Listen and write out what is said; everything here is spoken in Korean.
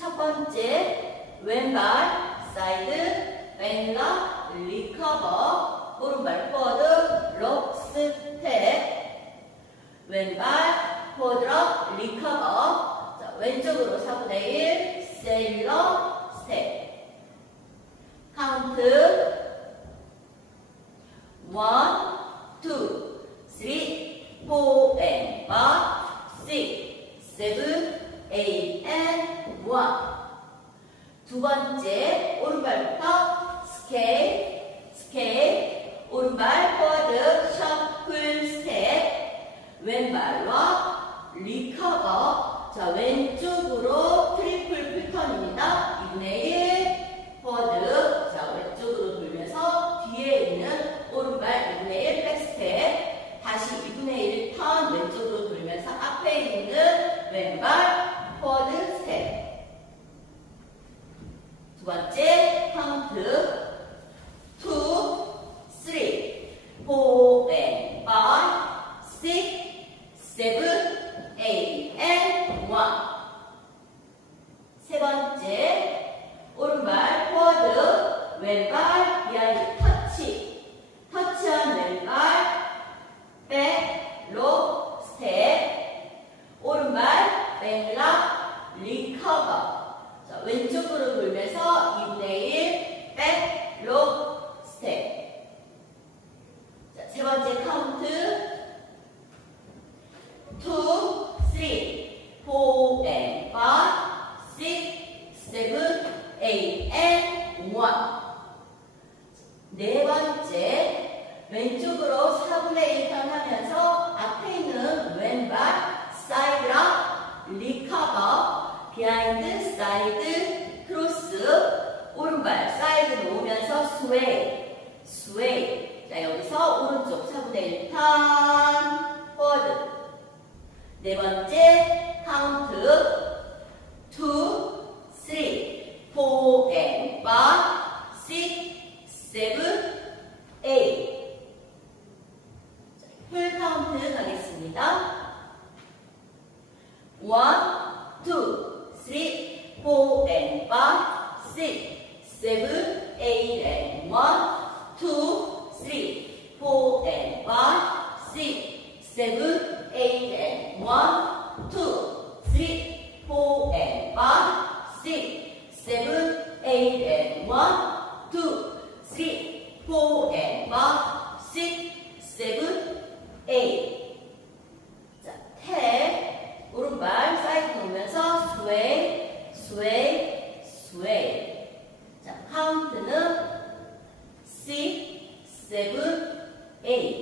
첫 번째, 왼발 사이드 뱅락 리커버, 오른발 포워드 록 스텝, 왼발 포워드럭 리커버. 자, 왼쪽으로 4분의 1 세일러 스텝. 카운트 1, 2, 3, 4 and 5, 6, 7, 8 and 1. 두 번째, 오른발부터 스케일, 오른발 포워드 셔플 스텝, 왼발로 리커버. 자, 왼쪽으로 트리플 풀턴입니다. 2분의 1 포워드. 자, 왼쪽으로 돌면서 뒤에 있는 오른발 2분의 1 백스텝. 다시 2분의 1 턴 왼쪽으로 돌면서 앞에 있는 왼발 포워드 스텝. 두 번째, 카운트 2, 3, 4 and 5, 6, 7, 8 and 1. 세 번째, 오른발 포워드, 왼발 비하인드 터치한 왼발 백 로 스텝, 오른발 백락 리커버. 자, 왼쪽으로 돌면서 2분의 1 백 로 스텝. 자, 세 번째 카운트 2, 3, 4 and 5, 6, 7, 8 and 1. 네 번째, 왼쪽으로 4분의 1 턴 하면서 앞에 있는 왼발 사이드랑 리커버, 비하인드 사이드 크로스, 오른발 사이드 놓으면서 스웨이. 자, 여기서 오른쪽 4분의 1 턴 포워드. 네 번째, 카운트 2, 3, 4 and 5, 6, 7, 8. 풀 카운트 가겠습니다. 1, 2, 3, 4 and 5, 6, 7, 8 and 1, 2, 3, 4 and 5, 6, 7, 8 and 1, 2, 3, 4 and 5, 6, 7, 8 and 1, 2, 3, 4 and 5, 6, 7, 8. 자, 탭, 오른발 사이드 놓으면서 스웨이. 자, 카운트는 6, 7, 8.